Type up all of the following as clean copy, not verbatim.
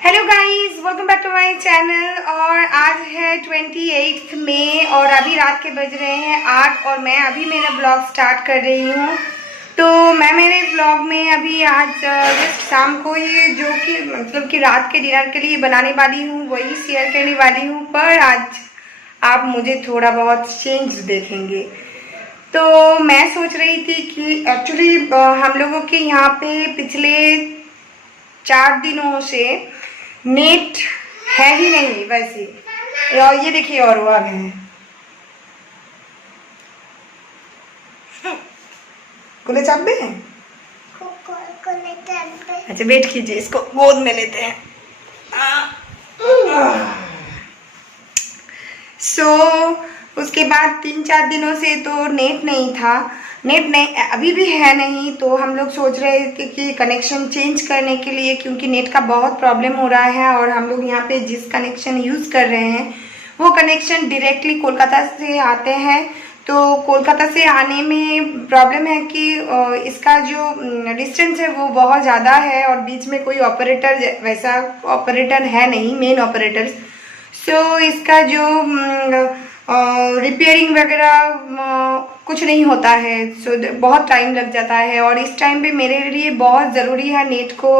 Hello guys, welcome back to my channel. और आज है 28 मई और अभी रात के बज रहे हैं 8 और मैं अभी मेरा ब्लॉग स्टार्ट कर रही हूँ। तो मैं मेरे ब्लॉग में अभी आज जस्ट शाम को ही जो कि मतलब कि रात के डिनर के लिए बनाने वाली हूँ वही शेयर करने वाली हूँ। पर आज आप मुझे थोड़ा बहुत चेंज देखेंगे। तो मैं सोच रही थी कि एक्चुअली हम लोगों के यहाँ पे पिछले 4 दिनों से नेट है ही नहीं वैसे। और ये देखिए और वो आ गए हैं। कुले चापे हैं। अच्छा वेट कीजिए, इसको गोद में लेते हैं। उसके बाद 3-4 दिनों से तो नेट नहीं था। नेट नहीं, अभी भी है नहीं। तो हम लोग सोच रहे थे कि कनेक्शन चेंज करने के लिए, क्योंकि नेट का बहुत प्रॉब्लम हो रहा है। और हम लोग यहाँ पे जिस कनेक्शन यूज़ कर रहे हैं वो कनेक्शन डायरेक्टली कोलकाता से आते हैं। तो कोलकाता से आने में प्रॉब्लम है कि इसका जो डिस्टेंस है वो बहुत ज़्यादा है और बीच में कोई ऑपरेटर वैसा ऑपरेटर है नहीं, मेन ऑपरेटर। सो इसका जो रिपेयरिंग वगैरह कुछ नहीं होता है। सो बहुत टाइम लग जाता है और इस टाइम पे मेरे लिए बहुत ज़रूरी है नेट को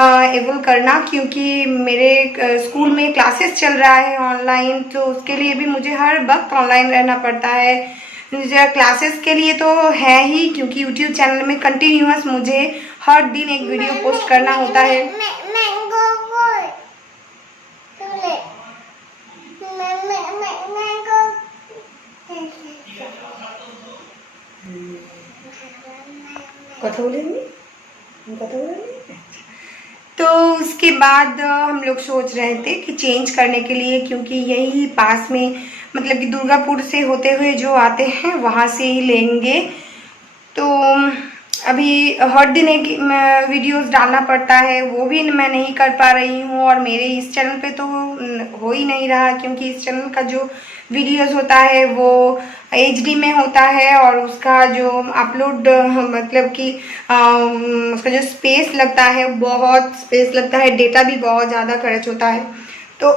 एबल करना, क्योंकि मेरे स्कूल में क्लासेस चल रहा है ऑनलाइन। तो उसके लिए भी मुझे हर वक्त ऑनलाइन रहना पड़ता है। क्लासेस के लिए तो है ही, क्योंकि यूट्यूब चैनल में कंटिन्यूअस मुझे हर दिन एक वीडियो पोस्ट करना होता है। कथा बोलेंगे, कथा बोलेंगे। तो उसके बाद हम लोग सोच रहे थे कि चेंज करने के लिए, क्योंकि यही पास में मतलब कि दुर्गापुर से होते हुए जो आते हैं वहाँ से ही लेंगे। तो अभी हर दिन एक वीडियोस डालना पड़ता है, वो भी मैं नहीं कर पा रही हूँ। और मेरे इस चैनल पे तो हो ही नहीं रहा, क्योंकि इस चैनल का जो वीडियोस होता है वो HD में होता है और उसका जो अपलोड मतलब कि उसका जो स्पेस लगता है, बहुत स्पेस लगता है, डेटा भी बहुत ज़्यादा खर्च होता है। तो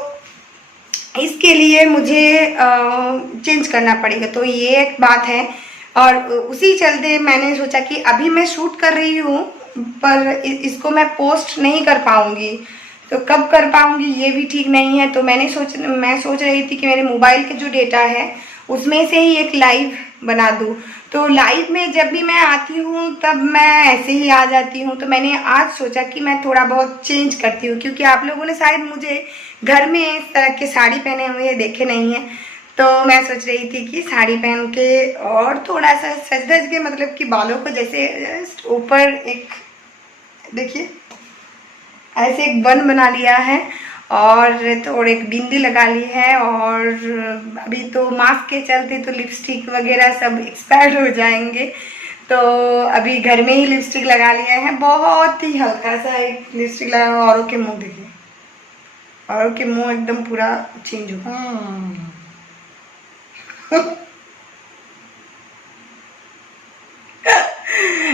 इसके लिए मुझे चेंज करना पड़ेगा। तो ये एक बात है। और उसी चलते मैंने सोचा कि अभी मैं शूट कर रही हूँ पर इसको मैं पोस्ट नहीं कर पाऊँगी। तो कब कर पाऊँगी ये भी ठीक नहीं है। तो मैं सोच रही थी कि मेरे मोबाइल के जो डेटा है उसमें से ही एक लाइव बना दूँ। तो लाइव में जब भी मैं आती हूँ तब मैं ऐसे ही आ जाती हूँ। तो मैंने आज सोचा कि मैं थोड़ा बहुत चेंज करती हूँ, क्योंकि आप लोगों ने शायद मुझे घर में इस तरह के साड़ी पहने हुए देखे नहीं हैं। तो मैं सोच रही थी कि साड़ी पहन के और थोड़ा सा सज धज के, मतलब कि बालों को जैसे जस्ट ऊपर एक देखिए ऐसे एक बन बना लिया है और थोड़ी एक बिंदी लगा ली है। और अभी तो मास्क के चलते तो लिपस्टिक वगैरह सब एक्सपायर्ड हो जाएंगे। तो अभी घर में ही लिपस्टिक लगा लिया है, बहुत ही हल्का सा एक लिपस्टिक लगा। औरों के मुंह देखिए, औरों के मुंह एकदम पूरा चेंज हो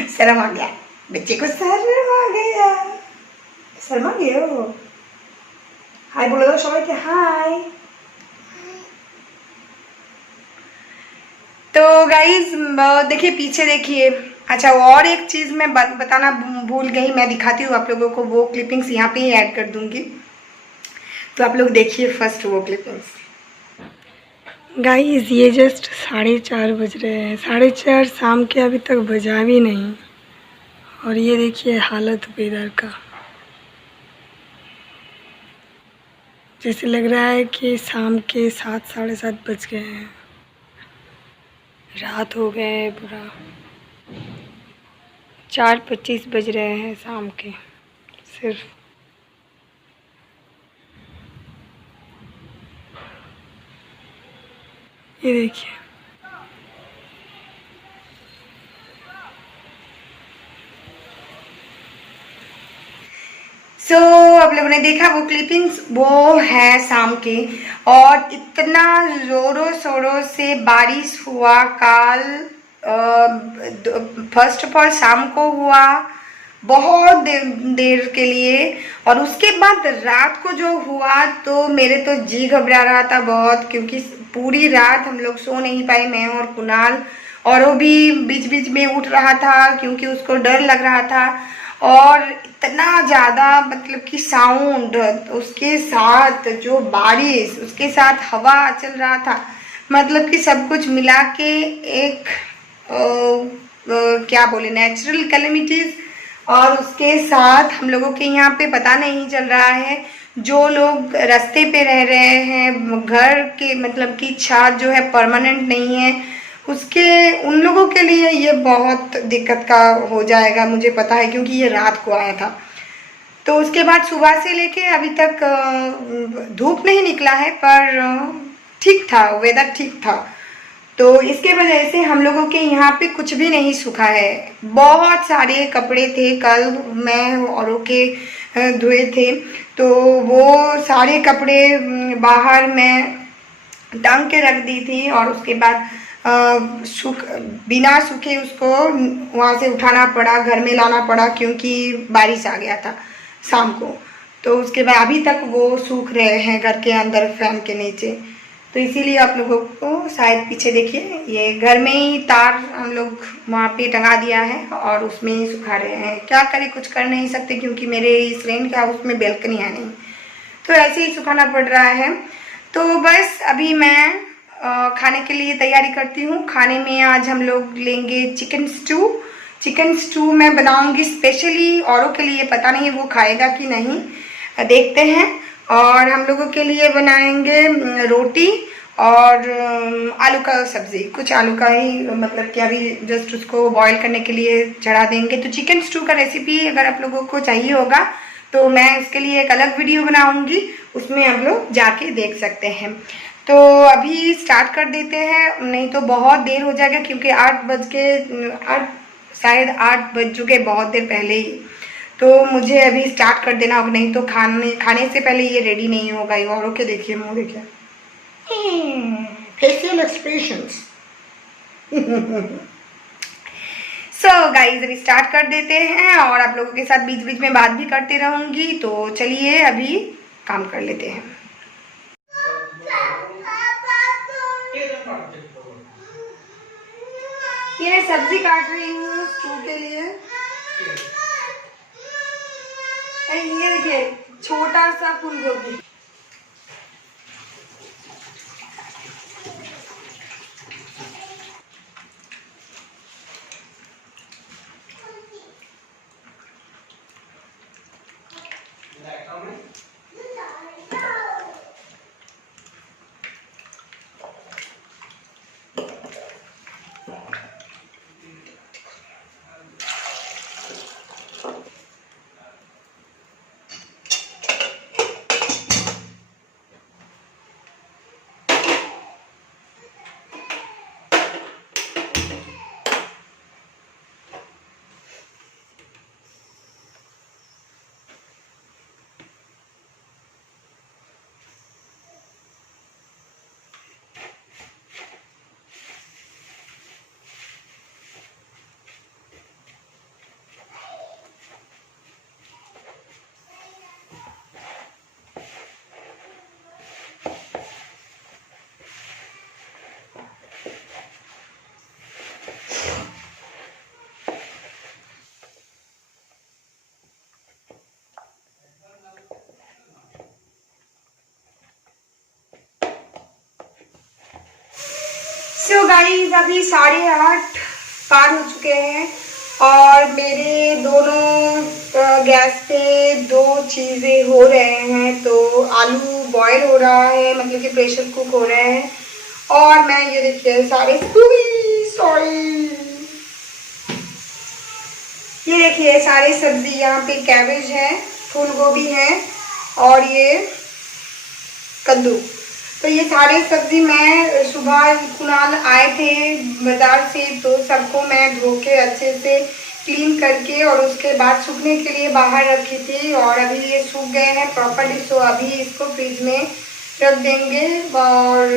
शर्म आ गया, बच्चे को शर्म आ गया। शर्मा गए हो। हाय बोले दो सबाई के, हाय। तो गाइज देखिए, पीछे देखिए। अच्छा, और एक चीज़ मैं बताना भूल गई, मैं दिखाती हूँ आप लोगों को। वो क्लिपिंग्स यहाँ पे ही ऐड कर दूंगी, तो आप लोग देखिए फर्स्ट वो क्लिपिंग्स। गाइज ये जस्ट 4:30 बज रहे हैं, 4:30 शाम के, अभी तक बजा भी नहीं। और ये देखिए हालत वेदर का, जैसे लग रहा है कि शाम के 7 7:30 बज गए हैं, रात हो गए हैं पूरा। 4:25 बज रहे हैं शाम के सिर्फ। ये देखिए, आप लोगों ने देखा वो क्लिपिंग्स, वो है शाम के। और इतना जोरों शोरों से बारिश हुआ काल। फर्स्ट ऑफ ऑल शाम को हुआ, बहुत देर देर के लिए। और उसके बाद रात को जो हुआ तो मेरे तो जी घबरा रहा था बहुत, क्योंकि पूरी रात हम लोग सो नहीं पाए, मैं और कुणाल। और वो भी बीच बीच में उठ रहा था क्योंकि उसको डर लग रहा था। और इतना ज़्यादा मतलब कि साउंड, उसके साथ जो बारिश, उसके साथ हवा चल रहा था, मतलब कि सब कुछ मिला के एक क्या बोले, नेचुरल कैलेमिटीज। और उसके साथ हम लोगों के यहाँ पे पता नहीं चल रहा है, जो लोग रास्ते पे रह रहे हैं, घर के मतलब कि छत जो है परमानेंट नहीं है, उसके उन लोगों के लिए ये बहुत दिक्कत का हो जाएगा, मुझे पता है, क्योंकि ये रात को आया था। तो उसके बाद सुबह से लेके अभी तक धूप नहीं निकला है, पर ठीक था, वेदर ठीक था। तो इसके वजह से हम लोगों के यहाँ पे कुछ भी नहीं सूखा है। बहुत सारे कपड़े थे, कल मैं औरों के धोए थे, तो वो सारे कपड़े बाहर मैं टांग के रख दी थी। और उसके बाद सूख बिना सूखे उसको वहाँ से उठाना पड़ा, घर में लाना पड़ा, क्योंकि बारिश आ गया था शाम को। तो उसके बाद अभी तक वो सूख रहे हैं घर के अंदर फैन के नीचे। तो इसीलिए आप लोगों को शायद पीछे देखिए, ये घर में ही तार हम लोग वहाँ पे टंगा दिया है और उसमें ही सुखा रहे हैं। क्या करें, कुछ कर नहीं सकते, क्योंकि मेरे इस रेंट के हाउस में बेल्कनी है नहीं, तो ऐसे ही सुखाना पड़ रहा है। तो बस अभी मैं खाने के लिए तैयारी करती हूँ। खाने में आज हम लोग लेंगे चिकन स्टू। चिकन स्टू मैं बनाऊंगी स्पेशली औरों के लिए, पता नहीं वो खाएगा कि नहीं, देखते हैं। और हम लोगों के लिए बनाएंगे रोटी और आलू का सब्ज़ी, कुछ आलू का ही, मतलब कि अभी जस्ट उसको बॉईल करने के लिए चढ़ा देंगे। तो चिकन स्टू का रेसिपी अगर आप लोगों को चाहिए होगा तो मैं उसके लिए एक अलग वीडियो बनाऊंगी, उसमें आप लोग जाके देख सकते हैं। तो अभी स्टार्ट कर देते हैं, नहीं तो बहुत देर हो जाएगा, क्योंकि 8 शायद 8 बज चुके, बहुत देर पहले ही। तो मुझे अभी स्टार्ट कर देना होगा, नहीं तो खाने से पहले ये रेडी नहीं होगा। ये औरों के देखिए मुँह, देखिए फेशियल एक्सप्रेशंस। सो गाइज अभी स्टार्ट कर देते हैं, और आप लोगों के साथ बीच बीच में बात भी करते रहूंगी। तो चलिए अभी काम कर लेते हैं। ये सब्जी काट रही हूँ स्टू के लिए। ये देखिए छोटा सा फूल गोभी। सो गाइस अभी 8:30 पार हो चुके हैं, और मेरे दोनों गैस पे दो चीज़ें हो रहे हैं। तो आलू बॉयल हो रहा है, मतलब कि प्रेशर कुक हो रहे हैं। और मैं ये देखिए सारे सॉरी, ये देखिए सारे सब्जी यहाँ पे, कैबेज है, फूल गोभी है, और ये कद्दू। तो ये सारे सब्जी मैं सुबह कुणाल आए थे बाजार से, तो सबको मैं धो के अच्छे से क्लीन करके और उसके बाद सूखने के लिए बाहर रखी थी। और अभी ये सूख गए हैं प्रॉपर्ली, सो अभी इसको फ्रिज में रख देंगे। और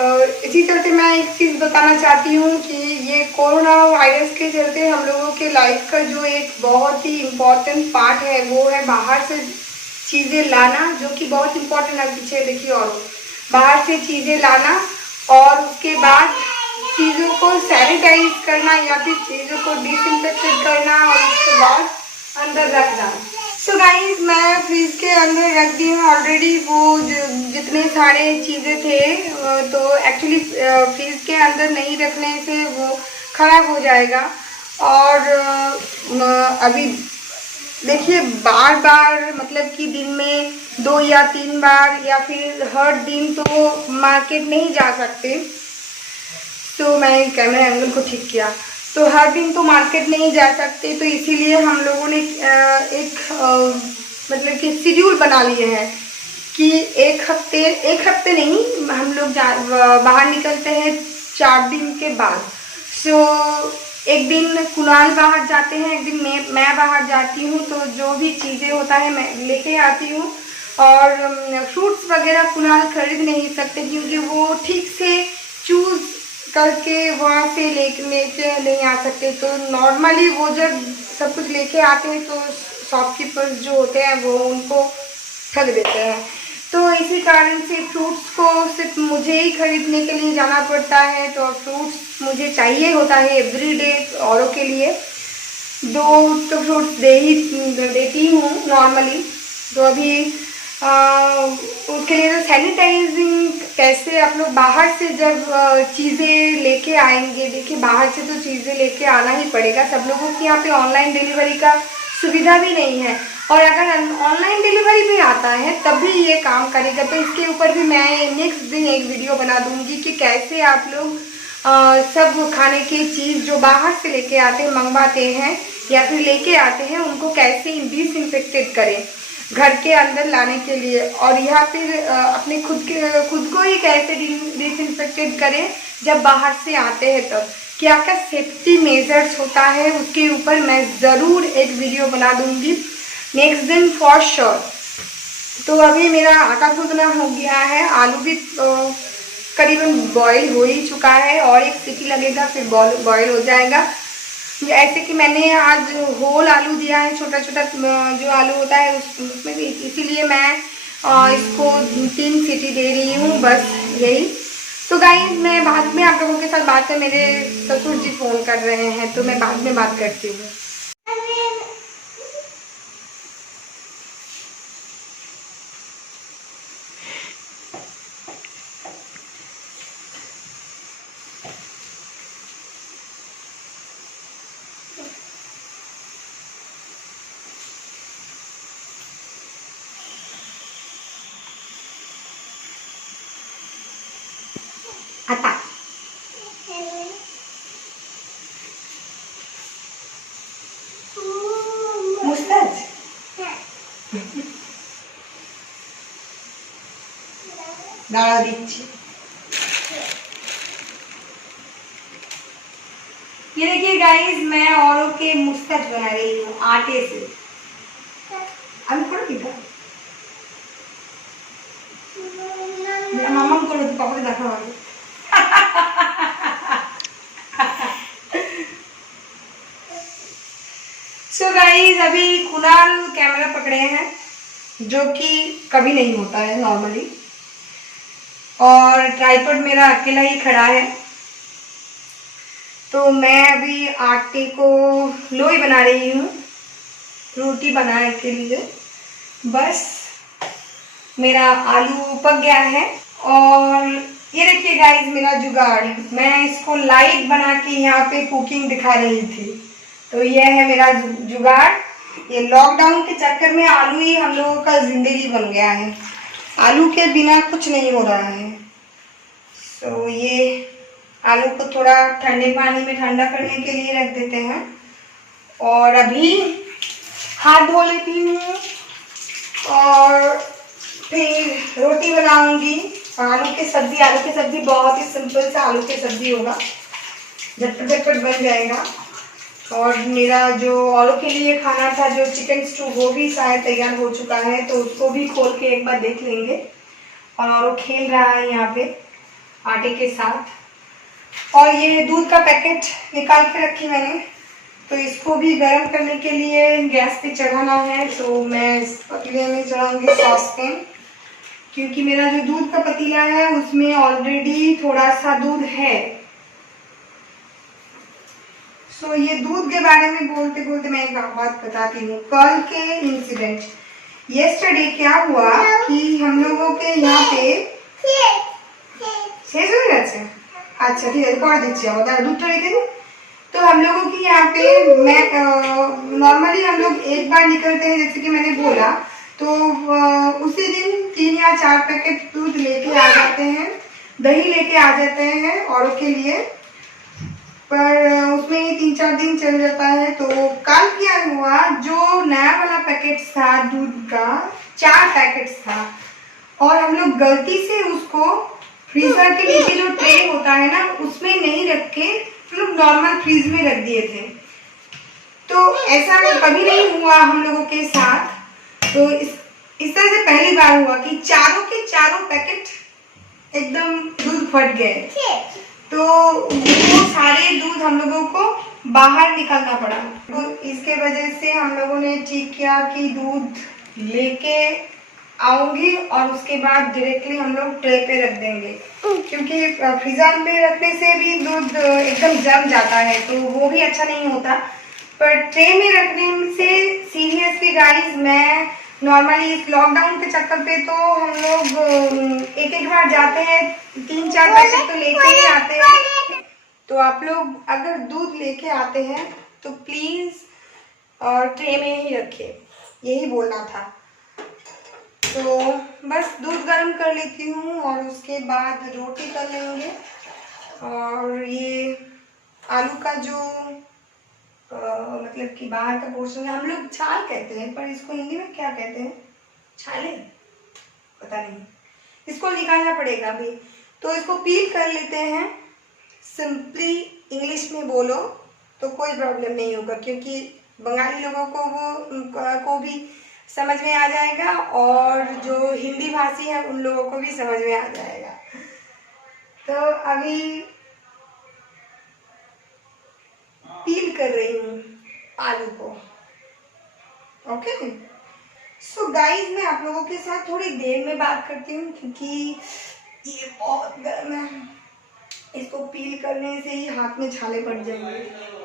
और इसी चलते मैं एक चीज़ बताना चाहती हूँ कि ये कोरोना वायरस के चलते हम लोगों के लाइफ का जो एक बहुत ही इम्पोर्टेंट पार्ट है वो है बाहर से चीज़ें लाना, जो कि बहुत इम्पोर्टेंट है। पीछे देखिए, और बाहर से चीज़ें लाना और उसके बाद चीज़ों को सैनिटाइज करना या फिर चीज़ों को डिसइंफेक्टेड करना और उसके बाद अंदर रखना। सो गाइस, मैं फ्रिज के अंदर रख दी हूँ ऑलरेडी वो जितने सारे चीज़ें थे। तो एक्चुअली फ्रिज के अंदर नहीं रखने से वो ख़राब हो जाएगा। और अभी देखिए, बार बार मतलब कि दिन में 2 या 3 बार या फिर हर दिन तो मार्केट नहीं जा सकते। तो मैंने कैमरा एंगल को ठीक किया, तो हर दिन तो मार्केट नहीं जा सकते, तो इसीलिए हम लोगों ने एक मतलब कि शेड्यूल बना लिए हैं कि एक हफ्ते नहीं, हम लोग बाहर निकलते हैं 4 दिन के बाद। सो एक दिन कुणाल बाहर जाते हैं, एक दिन मैं बाहर जाती हूँ, तो जो भी चीज़ें होता है मैं लेके आती हूँ। और फ्रूट्स वगैरह कुणाल खरीद नहीं सकते क्योंकि वो ठीक से चूज़ करके वहाँ से लेके नहीं आ सकते। तो नॉर्मली वो जब सब कुछ लेके आते हैं तो शॉपकीपर्स जो होते हैं वो उनको ठग देते हैं। तो इसी कारण से फ्रूट्स को सिर्फ मुझे ही खरीदने के लिए जाना पड़ता है। तो फ्रूट्स मुझे चाहिए होता है एवरीडे, औरों के लिए 2 तो फ्रूट्स देती हूँ नॉर्मली। तो अभी उसके लिए तो सैनिटाइजिंग कैसे आप लोग बाहर से जब चीज़ें लेके आएंगे, देखिए बाहर से तो चीज़ें लेके आना ही पड़ेगा। सब लोगों के यहाँ पे ऑनलाइन डिलीवरी का सुविधा भी नहीं है, और अगर ऑनलाइन डिलीवरी भी आता है तब भी ये काम करेगा। तो इसके ऊपर भी मैं नेक्स्ट दिन एक वीडियो बना दूंगी कि कैसे आप लोग सब खाने की चीज़ जो बाहर से लेके आते हैं, मंगवाते हैं या फिर लेके आते हैं, उनको कैसे डिसइंफेक्टेड करें घर के अंदर लाने के लिए, और या फिर अपने खुद को ही कैसे डिसइंफेक्टेड करें जब बाहर से आते हैं। तब क्या क्या सेफ्टी मेजर्स होता है उसके ऊपर मैं ज़रूर एक वीडियो बना दूंगी नेक्स्ट दिन फॉर श्योर। तो अभी मेरा आटा गूंदना हो गया है, आलू भी करीबन बॉईल हो ही चुका है, और एक सीटी लगेगा फिर बॉईल हो जाएगा। ऐसे कि मैंने आज होल आलू दिया है, छोटा छोटा जो आलू होता है उसमें भी, इसीलिए मैं इसको 3 सीटी दे रही हूँ, बस यही। तो गाइस, मैं बाद में आप लोगों के साथ बात कर, मेरे ससुर जी फ़ोन कर रहे हैं तो मैं बाद में बात करती हूँ। आता मुस्ताज दाड़ा दीची। ये देखिए गाइस, मैं औरों के मुस्ताज बना रही हूँ आटे से। मेरा मामा को पापा को देखा सो गाइस, अभी कुणाल कैमरा पकड़े हैं, जो कि कभी नहीं होता है नॉर्मली, और ट्राइपॉड मेरा अकेला ही खड़ा है। तो मैं अभी आटे को लोई बना रही हूँ रोटी बनाने के लिए। बस मेरा आलू पक गया है, और ये देखिए गाइस मेरा जुगाड़, मैं इसको लाइट बना के यहाँ पे कुकिंग दिखा रही थी। तो ये है मेरा जुगाड़। ये लॉकडाउन के चक्कर में आलू ही हम लोगों का जिंदगी बन गया है, आलू के बिना कुछ नहीं हो रहा है। तो ये आलू को थोड़ा ठंडे पानी में ठंडा करने के लिए रख देते हैं, और अभी हाथ धो लेती हूँ और फिर रोटी बनाऊंगी। आलू की सब्जी बहुत ही सिंपल सा आलू की सब्जी होगा, झटपट बन जाएगा। और मेरा जो औरों के लिए खाना था, जो चिकन स्टू, वो भी शायद तैयार हो चुका है, तो उसको भी खोल के एक बार देख लेंगे। और औरों खेल रहा है यहाँ पे, आटे के साथ। और ये दूध का पैकेट निकाल के रखी मैंने, तो इसको भी गर्म करने के लिए गैस पे चढ़ाना है। तो मैं इस पतीले में चढ़ाऊंगी सॉसपैन, क्योंकि मेरा जो दूध का पतीला है उसमें ऑलरेडी थोड़ा सा दूध है। सो ये दूध के बारे में बोलते बोलते मैं एक बात बताती हूँ। कल के इंसिडेंट, येस्टरडे क्या हुआ कि हम लोगों के यहाँ पे शेष हो गया। अच्छा ठीक है, कर दीजिए दूध थोड़ी देर। तो हम लोगों की यहाँ पे मैं नॉर्मली हम लोग एक बार निकलते हैं, जैसे कि मैंने बोला, तो उसी दिन 3 या 4 पैकेट दूध लेके आ जाते हैं, दही लेके आ जाते हैं औरों के लिए, पर उसमें ही 3-4 दिन चल जाता है। तो कल क्या हुआ, जो नया वाला पैकेट था दूध का, 4 पैकेट था, और हम लोग गलती से उसको फ्रीजर के नीचे जो ट्रे होता है ना, उसमें नहीं रख के हम लोग नॉर्मल फ्रीज में रख दिए थे। तो ऐसा कभी नहीं हुआ हम लोगों के साथ। तो इस तरह से पहली बार हुआ कि चारों के चारों पैकेट एकदम दूध फट गए। तो वो सारे दूध हम लोगों को बाहर निकालना पड़ा। तो इसके वजह से हम लोगों ने ठीक किया कि दूध लेके आऊंगी और उसके बाद डायरेक्टली हम लोग ट्रे पे रख देंगे, क्योंकि फ्रीजर में रखने से भी दूध एकदम जम जाता है, तो वो भी अच्छा नहीं होता। पर ट्रे में रखने से सीरियसली गाइस, मैं नॉर्मली इस लॉकडाउन के चक्कर पे तो हम लोग एक बार जाते हैं, 3-4 पैकेट तो लेके ही आते हैं। तो आप लोग अगर दूध लेके आते हैं तो प्लीज ट्रे में ही रखें, यही बोलना था। तो बस दूध गर्म कर लेती हूँ और उसके बाद रोटी कर लेंगे। और ये आलू का जो मतलब कि बाहर का पोर्शन है, हम लोग छाल कहते हैं, पर इसको हिंदी में क्या कहते हैं, छाले, पता नहीं, इसको निकालना पड़ेगा अभी। तो इसको पील कर लेते हैं। सिंपली इंग्लिश में बोलो तो कोई प्रॉब्लम नहीं होगा, क्योंकि बंगाली लोगों को भी समझ में आ जाएगा, और जो हिंदी भाषी है उन लोगों को भी समझ में आ जाएगा। तो अभी पील कर रही हूँ आलू को। ओके, सो गाइस, मैं आप लोगों के साथ थोड़ी देर में बात करती हूँ, क्योंकि ये बहुत गर्म है। इसको पील करने से ही हाथ में छाले पड़ जाएंगे।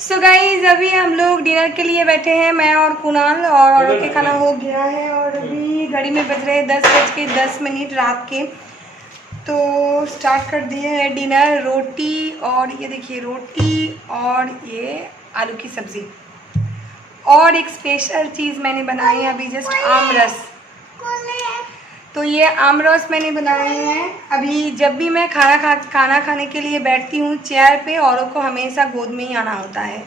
सो गाइज, अभी हम लोग डिनर के लिए बैठे हैं, मैं और कुणाल, और औरों के खाना हो गया है। और अभी घड़ी में बज रहे हैं 10:10 रात के। तो स्टार्ट कर दिए हैं डिनर। रोटी, और ये देखिए रोटी, और ये आलू की सब्ज़ी, और एक स्पेशल चीज़ मैंने बनाई है अभी जस्ट, आम रस। तो ये आमरस मैंने बनाए हैं। अभी जब भी मैं खाना खाने के लिए बैठती हूँ चेयर पे, औरों को हमेशा गोद में ही आना होता है।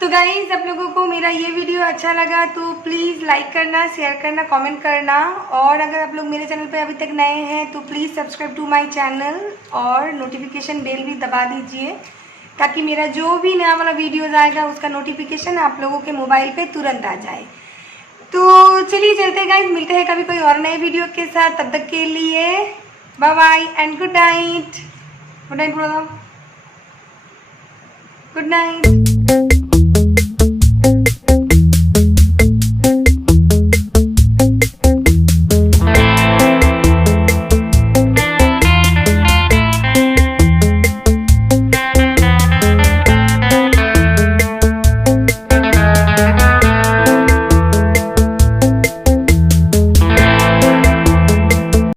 तो गाइज, आप लोगों को मेरा ये वीडियो अच्छा लगा तो प्लीज़ लाइक करना, शेयर करना, कमेंट करना। और अगर आप लोग मेरे चैनल पे अभी तक नए हैं तो please subscribe to my channel और नोटिफिकेशन बेल भी दबा दीजिए, ताकि मेरा जो भी नया वाला वीडियोज़ आएगा उसका नोटिफिकेशन आप लोगों के मोबाइल पे तुरंत आ जाए। तो चलिए चलते गाइज, मिलते हैं कभी कोई और नए वीडियो के साथ। तब तक के लिए bye bye and good night. Good night बोलो, गुड नाइट।